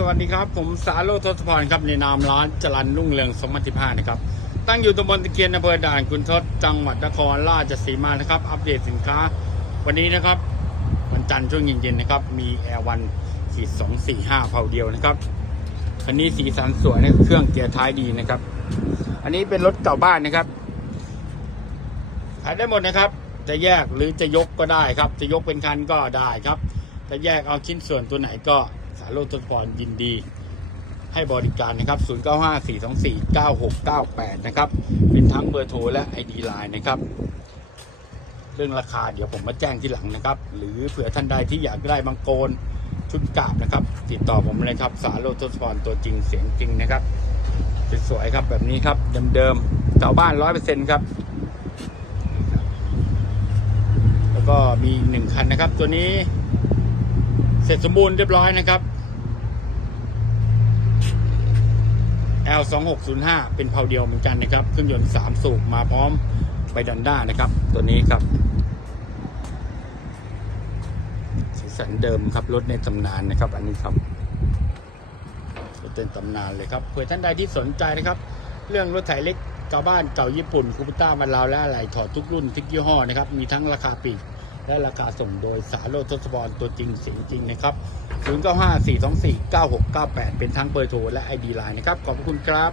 สวัสดีครับ ผมสาโรทศพรครับในนามร้านจรันรุ่งเรืองสมติภานะครับ ตั้งอยู่ตำบลตะเกียนอำเภอด่านคุณทศจังหวัดนครราชสีมานะครับ อัปเดตสินค้า วันนี้นะครับวันจันทร์ช่วงเย็นๆนะครับ มีแอร์วันขีดสองสี่ห้าเผาเดียวนะครับคันนี้สีสันสวยนะเครื่องเกียร์ท้ายดีนะครับ อันนี้เป็นรถเก่าบ้านนะครับขายได้หมดนะครับ จะแยกหรือจะยกก็ได้ครับ จะยกเป็นคันก็ได้ครับจะแยกเอาชิ้นส่วนตัวไหนก็ สารโลทศพรยินดี ให้บริการนะครับ 0954249698 นะครับ เป็นทั้งเบอร์โทรและ ID Line นะครับ เรื่องราคาเดี๋ยวผมมาแจ้งที่หลังนะครับ หรือเผื่อท่านใดที่อยากได้บางโกนชุดกาบนะครับ ติดต่อผมเลยครับ สารโลทศพรตัวจริงเสียงจริงนะครับสวยๆครับแบบนี้ครับเดิมๆเก่าบ้านร้อยเปอร์เซ็นต์ครับ แล้วก็มีอีกหนึ่งคันนะครับ ตัวนี้ เสร็จสมบูรณ์เรียบร้อยนะครับ L 2 6 0 5 เป็นเพาเดียวเหมือนกันนะครับ เครื่องยนต์ 3 สูบมาพร้อมไปดันด้านะครับ ตัวนี้ครับสีสันเดิมครับ รถในตำนานนะครับ อันนี้ครับรถเป็นตำนานเลยครับเผื่อท่านใดที่สนใจนะครับ เรื่องรถไถเล็กเก่าบ้านเก่าญี่ปุ่นคูปต้ามันลาวและอะไรถอดทุกรุ่นทุกยี่ห้อนะครับ มีทั้งราคาปีก และราคาส่งโดยสารโลทศพรตัวจริงเสียงจริงนะครับ 0954249698 เป็นทั้งเบอร์โทรและ ID Line นะครับ ขอบคุณครับ